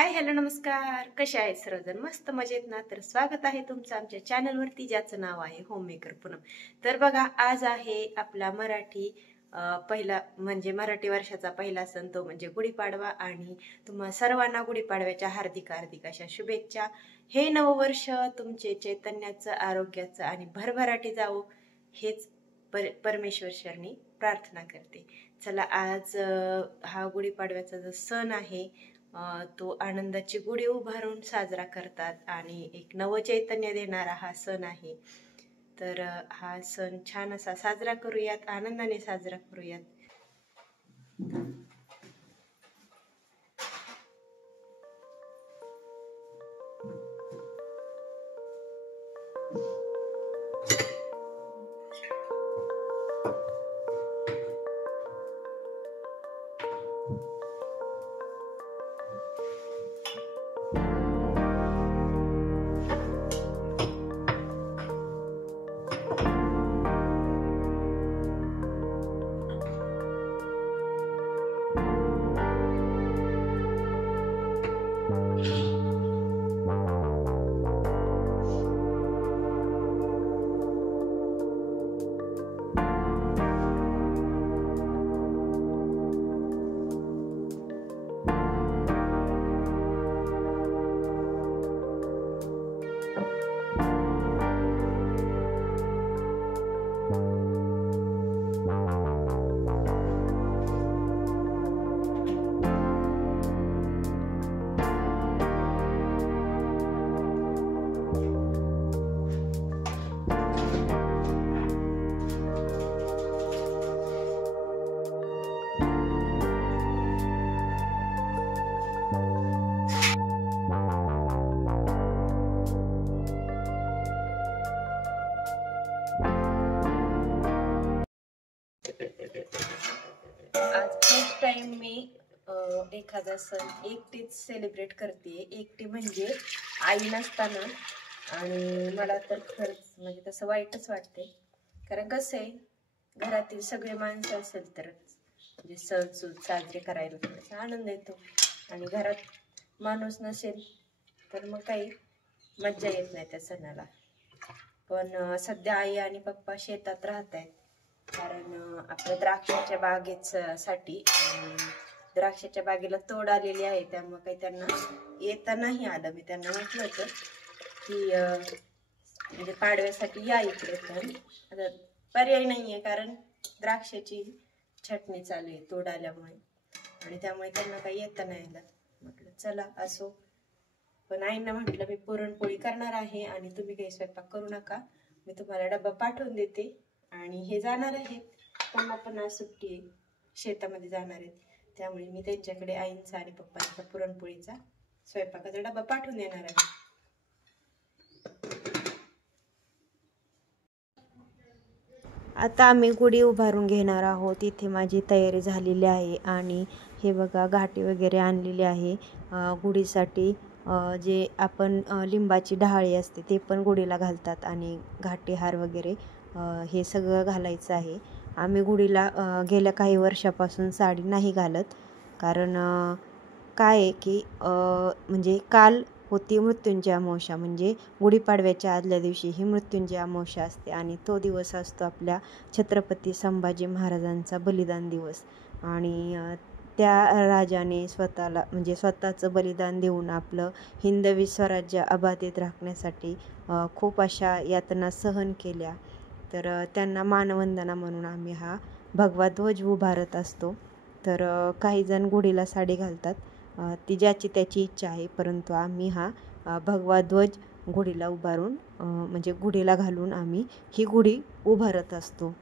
Hi hello नमस्कार. कसे आहेत सर्वजण? मस्त मजेत ना? तर स्वागत आहे तुमचं आमच्या चॅनलवरती, ज्याचं नाव आहे होममेकर पूनम. तर बघा, आज आहे आपला मराठी पहिला म्हणजे मराठी वर्षाचा पहिला सण, तो म्हणजे गुढीपाडवा. आणि तुम्हा सर्वांना गुढीपाडव्याच्या हार्दिक हार्दिक अशा शुभेच्छा. हे नववर्ष तुमचे चैतन्याचं, आरोग्याचं आणि भरभराटी जावो, हेच परमेश्वर शरणी प्रार्थना करते. चला, आज हा गुढीपाडव्याचा जो सण आहे तो आनंदाची गुढी उभारून साजरा करतात आणि एक नवचैतन्य देणारा हा सण आहे. तर हा सण छान असा साजरा करूयात, आनंदाने साजरा करूयात. आज फर्स्ट टाइम मी एखादा सण एकटीच सेलिब्रेट करते, एकटी म्हणजे आई नसताना. आणि मला तर खरंच म्हणजे तसं वाईटच वाटते, कारण कसं आहे, घरातील सगळे माणसं असेल तर म्हणजे सण साजरे करायला थोडासा आनंद येतो. आणि घरात माणूस नसेल तर मग काही मज्जा येत नाही त्या सणाला. पण सध्या आई आणि पप्पा शेतात राहत आहेत, कारण आपल्या द्राक्षाच्या बागेसाठी द्राक्षाच्या बागेला तोड आलेली आहे, त्यामुळे काही त्यांना येता नाही आलं. मी त्यांना म्हटलं होतं की म्हणजे पाडव्यासाठी या इकडे, पण आता पर्याय नाहीये, कारण द्राक्षाची छटणी चालू आहे तोड आल्यामुळे, आणि त्यामुळे त्यांना काही येता नाही आलं. म्हटलं चला असो, पण आईंना म्हटलं मी पुरणपोळी करणार आहे आणि तुम्ही काही स्वयंपाक करू नका, मी तुम्हाला डब्बा पाठवून देते. आणि हे जाणार आहेत, त्यांना पण आज सुट्टी आहे, शेतामध्ये जाणार आहेत, त्यामुळे मी त्यांच्याकडे आईंचा आणि पप्पांचा पुरणपोळीचा स्वयंपाकाचा डब्बा पाठवून देणार आहे. आता आम्ही गुढी उभारून घेणार आहोत. इथे माझी तयारी झालेली आहे आणि हे बघा, घाटी वगैरे आणलेली आहे गुढीसाठी. जे आपण लिंबाची डहाळी असते ते पण गुढीला घालतात, आणि घाटी हार वगैरे हे सगळं घालायचं आहे. आम्ही गुढीला गेल्या काही वर्षापासून साडी नाही घालत, कारण काय आहे की म्हणजे काल होती मृत्युंजय अमावस्या, म्हणजे गुढीपाडव्याच्या आदल्या दिवशी ही मृत्युंजय अमावस्या असते, आणि तो दिवस असतो आपल्या छत्रपती संभाजी महाराजांचा बलिदान दिवस. आणि त्या राजाने स्वतःला म्हणजे स्वतःचं बलिदान देऊन आपलं हिंदवी स्वराज्य अबाधित राखण्यासाठी खूप अशा यातना सहन केल्या. तर त्यांना मानवंदना म्हणून आम्ही हा भगवा ध्वज उभारत असतो. तर काही जण गुढीला साडी घालतात, ती ज्याची त्याची इच्छा आहे, परंतु आम्ही हा भगवा ध्वज गुढीला उभारून म्हणजे गुढीला घालून आम्ही ही गुढी उभारत असतो.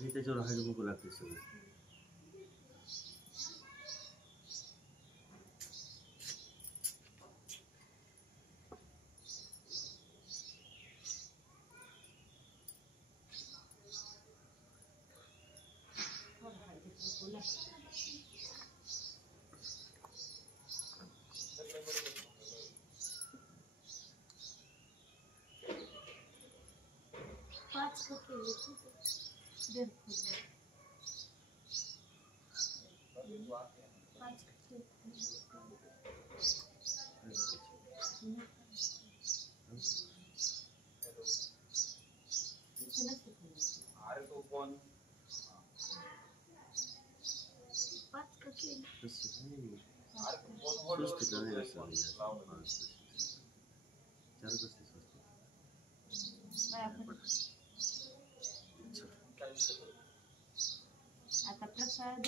हे त्याच्यावर हळद कुंकू लागते सगळं. आता प्रसाद